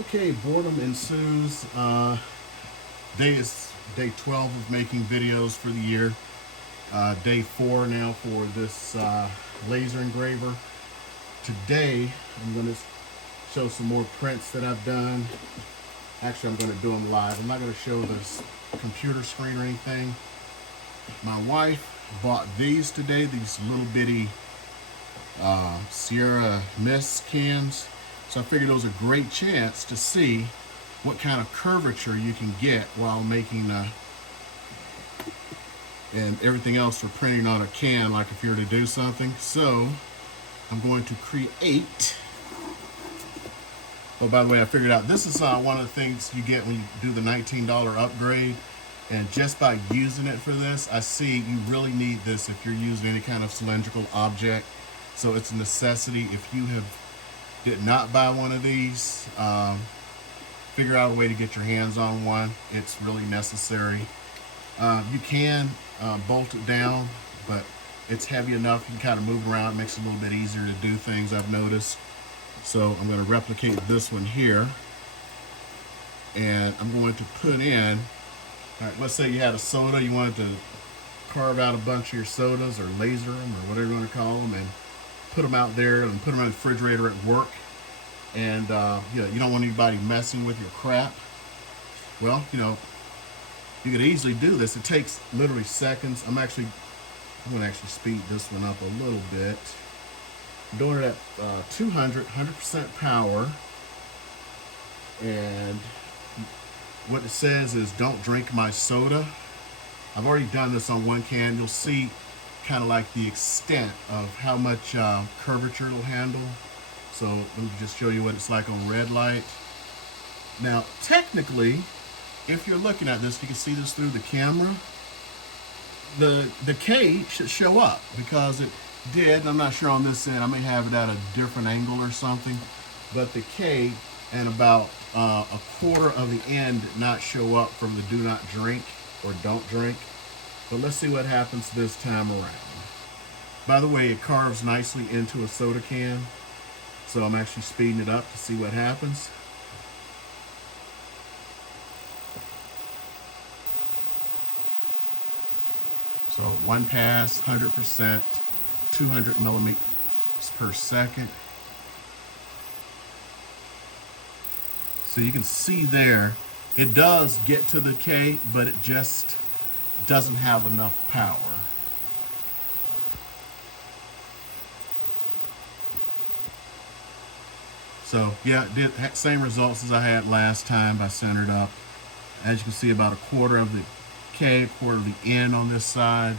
Okay, boredom ensues. Day is day 12 of making videos for the year. Day 4 now for this laser engraver. Today, I'm going to show some more prints that I've done. Actually, I'm going to do them live. I'm not going to show this computer screen or anything. My wife bought these today, these little bitty Sierra Mist cans. So I figured it was a great chance to see what kind of curvature you can get while making and everything else for printing on a can, like if you were to do something. So I'm going to create. Oh, by the way, I figured out this is one of the things you get when you do the $19 upgrade. And just by using it for this, I see you really need this if you're using any kind of cylindrical object. So it's a necessity. If you did not buy one of these, figure out a way to get your hands on one. It's really necessary. You can bolt it down, but it's heavy enough. You can kind of move around. It makes it a little bit easier to do things, I've noticed. So I'm going to replicate this one here. And I'm going to put in, all right, let's say you had a soda. You wanted to carve out a bunch of your sodas or laser them or whatever you want to call them and put them out there and put them in the refrigerator at work. And you don't want anybody messing with your crap. Well, you could easily do this. It takes literally seconds. I'm going to actually speed this one up a little bit. I'm doing it at 100% power. And what it says is, don't drink my soda. I've already done this on one can. You'll see kind of like the extent of how much curvature it'll handle. So let me just show you what it's like on red light. Now, technically, if you're looking at this, you can see this through the camera. The K should show up because it did. And I'm not sure on this end. I may have it at a different angle or something. But the K and about a quarter of the end did not show up from the do not drink or don't drink. But let's see what happens this time around. By the way, it carves nicely into a soda can. So I'm actually speeding it up to see what happens. So one pass, 100%, 200 millimeters per second. So you can see there, it does get to the K, but it just doesn't have enough power. So yeah, it did same results as I had last time by centered up. As you can see, about a quarter of the K, a quarter of the N on this side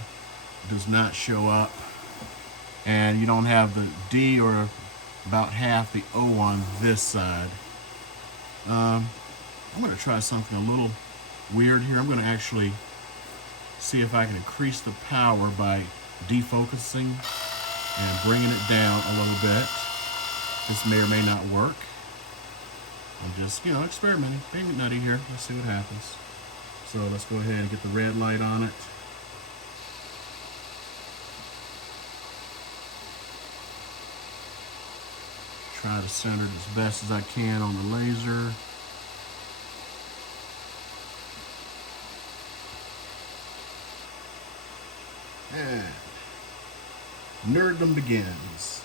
does not show up. And you don't have the D or about half the O on this side. I'm going to try something a little weird here. I'm going to actually see if I can increase the power by defocusing and bringing it down a little bit. This may or may not work. I'm just, experimenting, being nutty here. Let's see what happens. So let's go ahead and get the red light on it. Try to center it as best as I can on the laser. And nerddom begins.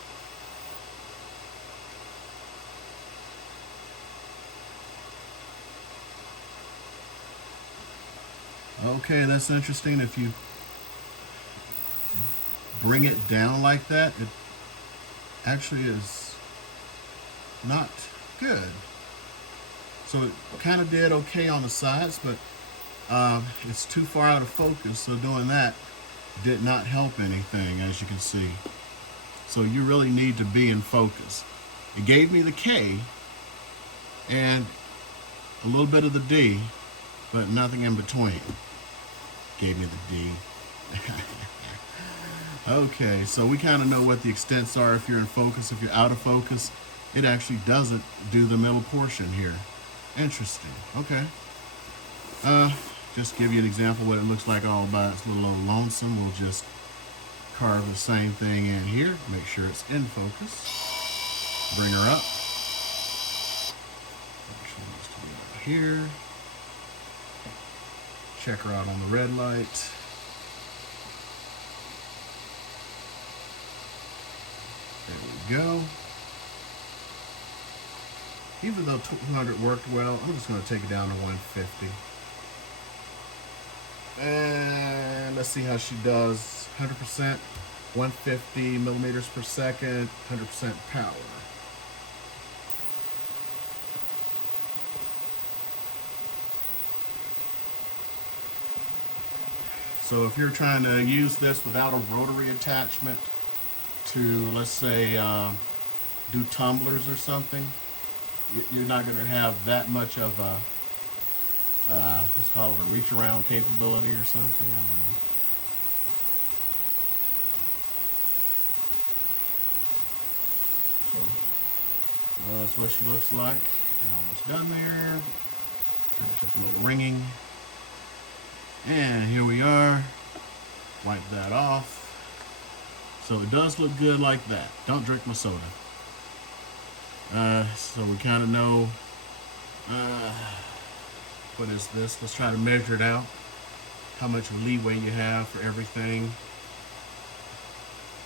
Okay, that's interesting. If you bring it down like that, it actually is not good. So it kind of did okay on the sides, but it's too far out of focus. So doing that did not help anything, as you can see. So you really need to be in focus. It gave me the K and a little bit of the D, but nothing in between. Gave me the D. Okay, so we kind of know what the extents are if you're in focus. If you're out of focus, it actually doesn't do the middle portion here. Interesting. Okay. Just give you an example of what it looks like all by its little old lonesome. We'll just carve the same thing in here. Make sure it's in focus. Bring her up. here. Check her out on the red light. There we go. Even though 200 worked well, I'm just going to take it down to 150. And let's see how she does. 100%, 150 millimeters per second, 100% power. So if you're trying to use this without a rotary attachment to, let's say, do tumblers or something, you're not going to have that much of a, let's call it a reach around capability or something. I don't know. So, that's what she looks like. And almost done there. Finish up a little ringing. And here we are. Wipe that off. So it does look good like that. Don't drink my soda. So we kind of know, what is this? Let's try to measure it out. How much leeway you have for everything.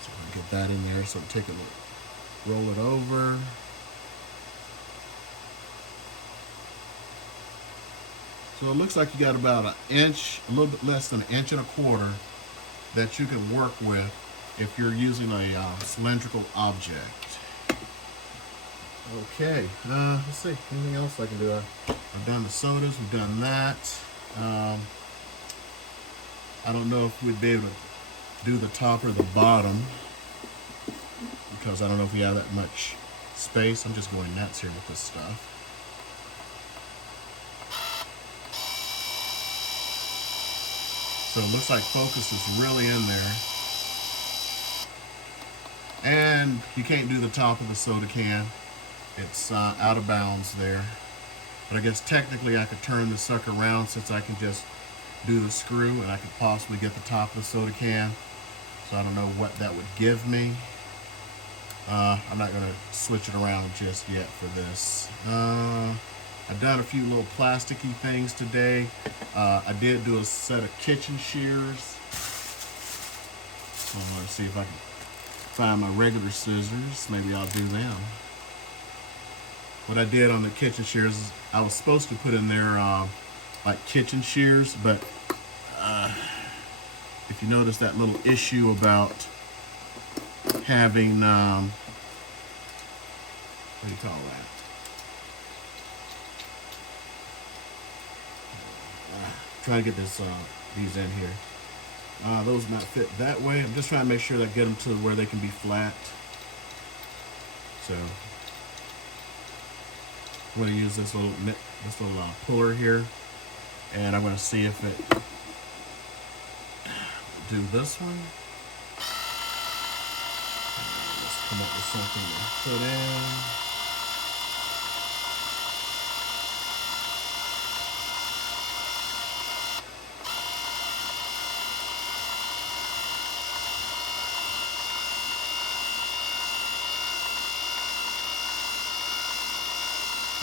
So we'll get that in there. So take a look. Roll it over. So it looks like you got about an inch, a little bit less than 1.25 inches that you can work with if you're using a cylindrical object. Okay, let's see, anything else I can do? I've done the sodas, we've done that. I don't know if we'd be able to do the top or the bottom because I don't know if we have that much space. I'm just going nuts here with this stuff. So it looks like focus is really in there. And you can't do the top of the soda can. It's out of bounds there. But I guess technically I could turn the sucker around since I can just do the screw and I could possibly get the top of the soda can. So I don't know what that would give me. I'm not going to switch it around just yet for this. I've done a few little plasticky things today. I did do a set of kitchen shears. So I'm going to see if I can find my regular scissors. Maybe I'll do them. What I did on the kitchen shears is I was supposed to put in there like kitchen shears, but if you notice that little issue about having, what do you call that? Trying to get this these in here. Those not fit that way. I'm just trying to make sure that I get them to where they can be flat. So I'm going to use this little puller here, and I'm going to see if it do this one. Let's come up with something to put in.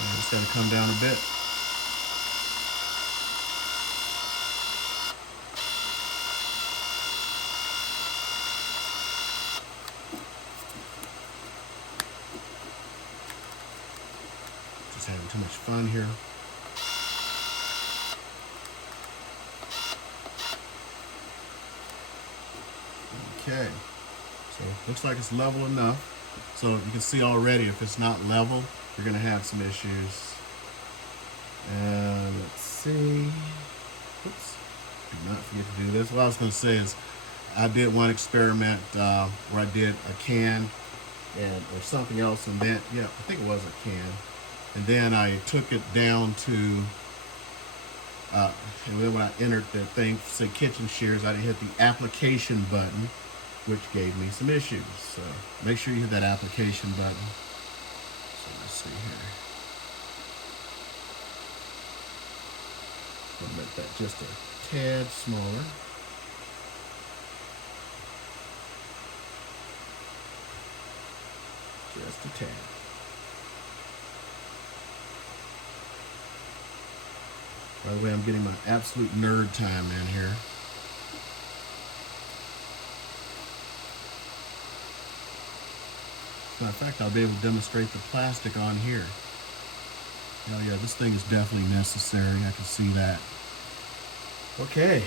And it's got to come down a bit. Just having too much fun here. Okay, so looks like it's level enough. So you can see already if it's not level, you're going to have some issues. And let's see. Oops. Do not forget to do this. What I was going to say is I did one experiment where I did a can or something else, and then, yeah, I think it was a can. And then I took it down to, and then when I entered the thing, say kitchen shears, I didn't hit the application button, which gave me some issues. So make sure you hit that application button. So let's see here. I'll make that just a tad smaller. Just a tad. By the way, I'm getting my absolute nerd time in here. As a matter of fact, I'll be able to demonstrate the plastic on here. Oh yeah, this thing is definitely necessary. I can see that. Okay.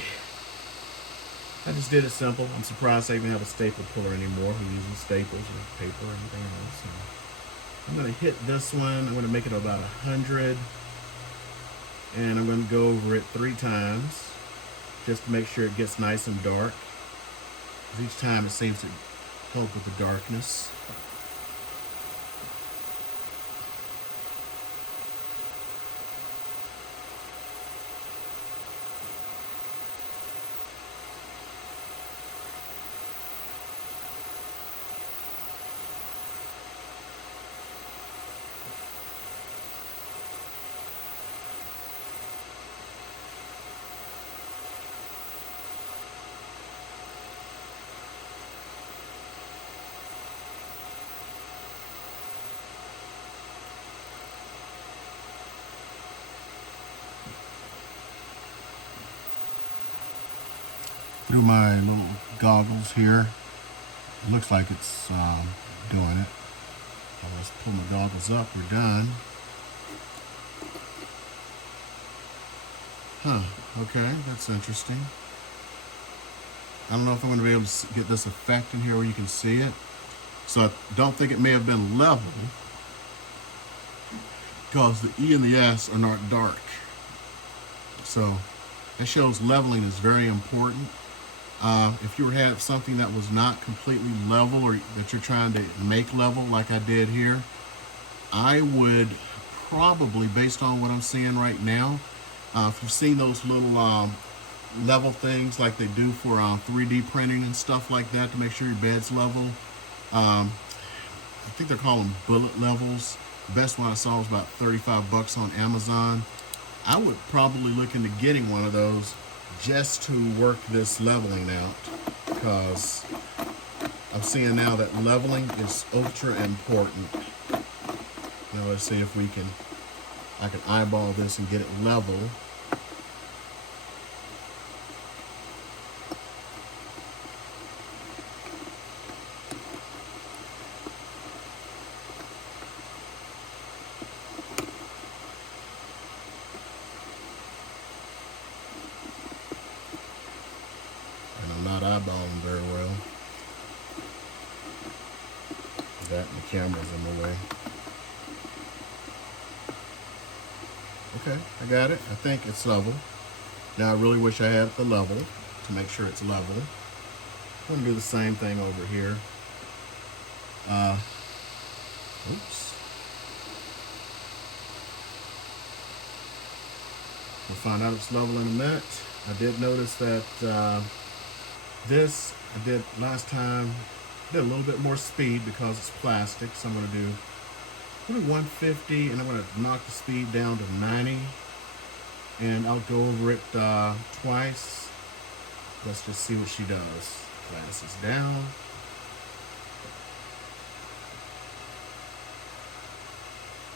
I just did it simple. I'm surprised I even have a staple puller anymore. Who uses staples or paper or anything else. So I'm going to hit this one. I'm going to make it about 100. And I'm going to go over it 3 times just to make sure it gets nice and dark. Each time it seems to help with the darkness. Through my little goggles here, it looks like it's doing it. So let's pull my goggles up. We're done. Huh. Okay, that's interesting. I don't know if I'm going to be able to get this effect in here where you can see it. So I don't think it may have been level because the E and the S are not dark. So that shows leveling is very important. If you had something that was not completely level or that you're trying to make level like I did here, I would probably, based on what I'm seeing right now, if you've seen those little level things like they do for 3D printing and stuff like that to make sure your bed's level, I think they're called them bullet levels. The best one I saw was about 35 bucks on Amazon. I would probably look into getting one of those just to work this leveling out, because I'm seeing now that leveling is ultra important. Now let's see if I can eyeball this and get it level. Eyeballing very well. That and the camera's in the way. Okay, I got it. I think it's level. Now I really wish I had the level to make sure it's level. I'm gonna do the same thing over here. Oops. We'll find out if it's level in a minute. I did notice that this I did last time, did a little bit more speed because it's plastic, so I'm going to do 150 and I'm going to knock the speed down to 90 and I'll go over it twice. Let's just see what she does. Glasses down.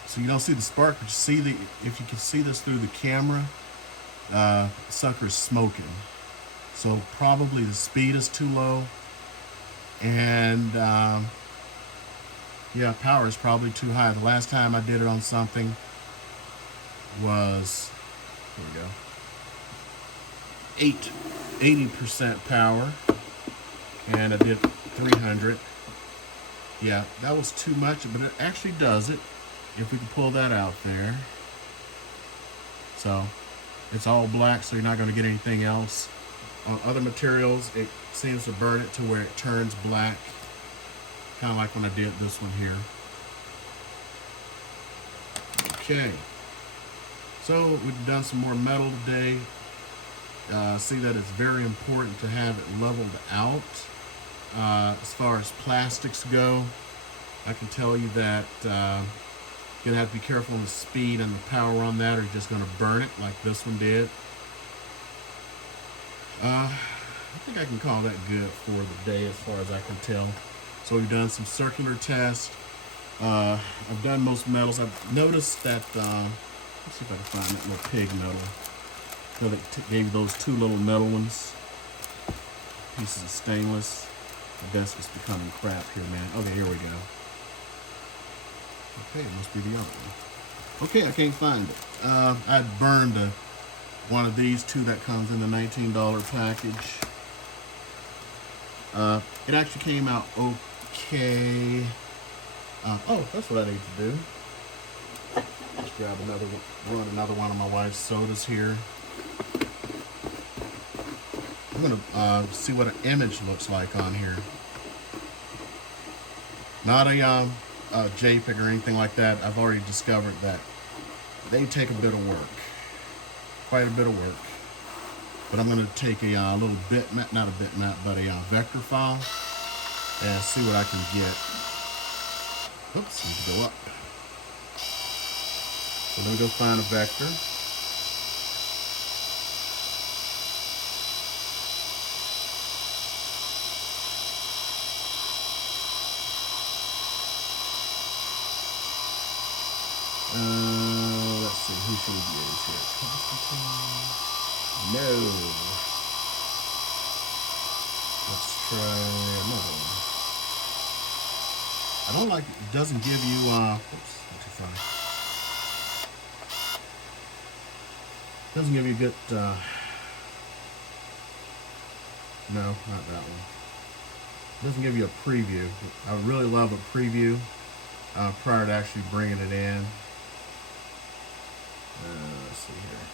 So you don't see the spark, but you see if you can see this through the camera, sucker's smoking. So probably the speed is too low, and yeah, power is probably too high. The last time I did it on something was, here we go, 80% power, and I did 300. Yeah, that was too much, but it actually does it. If we can pull that out there. So it's all black, so you're not going to get anything else. On other materials, it seems to burn it to where it turns black, kind of like when I did this one here. Okay, so we've done some more metal today. See that it's very important to have it leveled out. As far as plastics go, I can tell you that you're gonna have to be careful on the speed and the power on that, or you're just gonna burn it like this one did. I think I can call that good for the day as far as I can tell. So we've done some circular tests. I've done most metals. I've noticed that, let's see if I can find that little pig metal. So they gave you those two little metal ones, pieces of stainless. The desk is becoming crap here, man. Okay, here we go. Okay, it must be the other one. Okay, I can't find it. I burned one of these two that comes in the $19 package. It actually came out okay. Oh, that's what I need to do. Let's grab another one of my wife's sodas here. I'm gonna see what an image looks like on here. Not a JPEG or anything like that. I've already discovered that they take a bit of work, quite a bit of work. But I'm gonna take a little bitmap, not a bitmap, but a vector file, and see what I can get. Oops, need to go up. So let me go find a vector. Let's see, who should we use here? No. Let's try another one. I don't like it doesn't give you oops, not too far. Doesn't give you a good no, not that one. Doesn't give you a preview. I would really love a preview prior to actually bringing it in. Let's see here.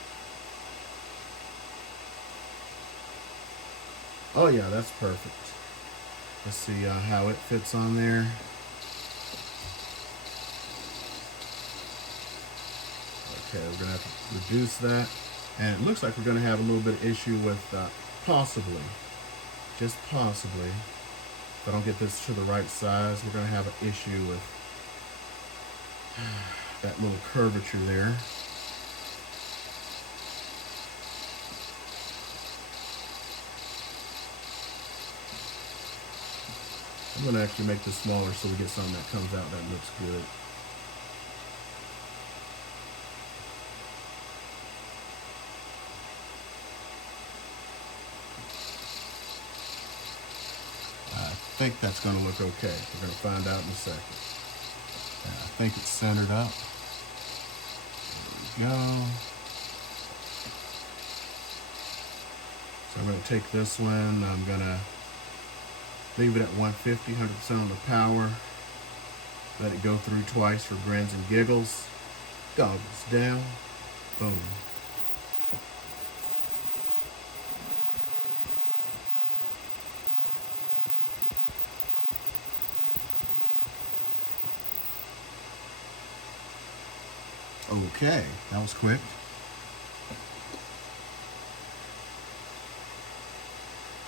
Oh yeah, that's perfect. Let's see how it fits on there. Okay, we're gonna have to reduce that. And it looks like we're gonna have a little bit of issue with possibly, just possibly, if I don't get this to the right size, we're gonna have an issue with that little curvature there. I'm going to actually make this smaller so we get something that comes out that looks good. I think that's going to look okay. We're going to find out in a second. I think it's centered up. There we go. So I'm going to take this one. I'm going to leave it at 150, 100% on the power. Let it go through twice for grins and giggles. Goggles down. Boom. Okay, that was quick.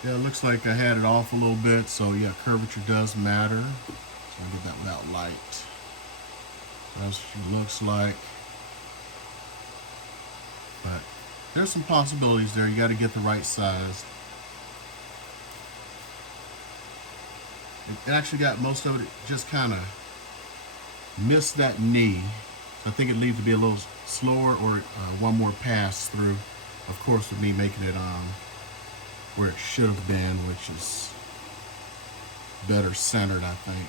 Yeah, it looks like I had it off a little bit, so yeah, curvature does matter. So I'll get that without light. That's what she looks like. But there's some possibilities there. You got to get the right size. It actually got most of it, just kind of missed that knee. I think it needs to be a little slower or one more pass through. Of course, with me making it where it should have been, which is better centered, I think.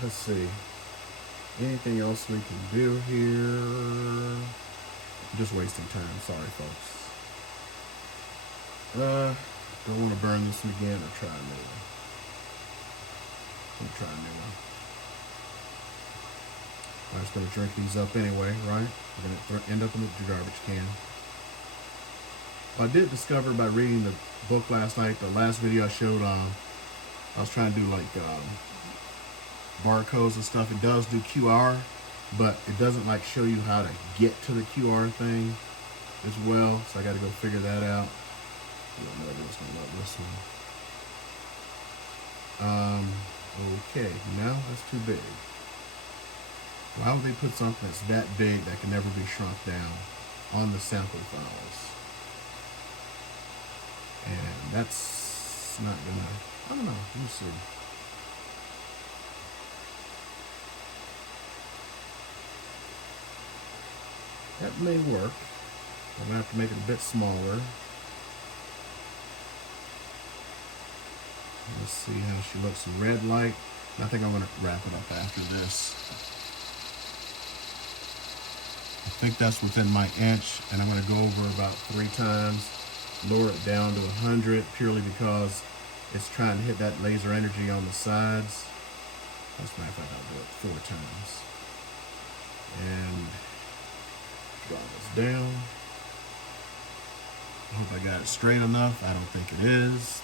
Let's see. Anything else we can do here? I'm just wasting time. Sorry, folks. Don't want to burn this one again or try a new one. I'm gonna try a new one. I'm just gonna drink these up anyway, right? We're gonna end up in the garbage can. I did discover by reading the book last night, the last video I showed, I was trying to do like barcodes and stuff. It does do QR, but it doesn't like show you how to get to the QR thing as well. So I got to go figure that out. This one. Okay, now that's too big. Why would they put something that's that big that can never be shrunk down on the sample files? And that's not gonna, I don't know, let me see. That may work. I'm gonna have to make it a bit smaller. Let's see how she looks in red light. I think I'm gonna wrap it up after this. I think that's within my inch, and I'm gonna go over about 3 times, lower it down to 100, purely because it's trying to hit that laser energy on the sides. As a matter of fact, I'll do it 4 times. And draw this down. I hope I got it straight enough. I don't think it is.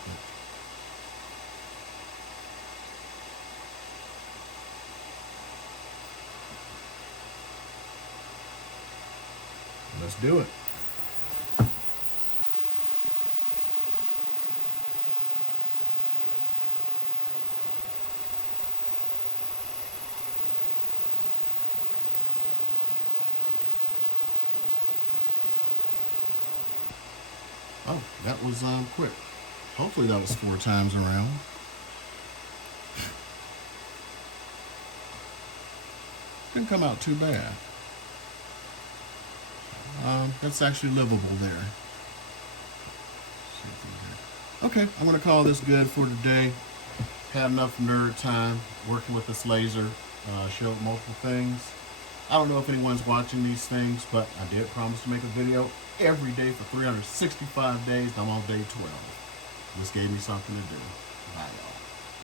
Let's do it. Oh, that was quick. Hopefully that was 4 times around. Didn't come out too bad. That's actually livable there. Okay, I'm gonna call this good for today. Had enough nerd time working with this laser. Showed multiple things. I don't know if anyone's watching these things, but I did promise to make a video every day for 365 days. I'm on day 12. This gave me something to do. Bye, y'all.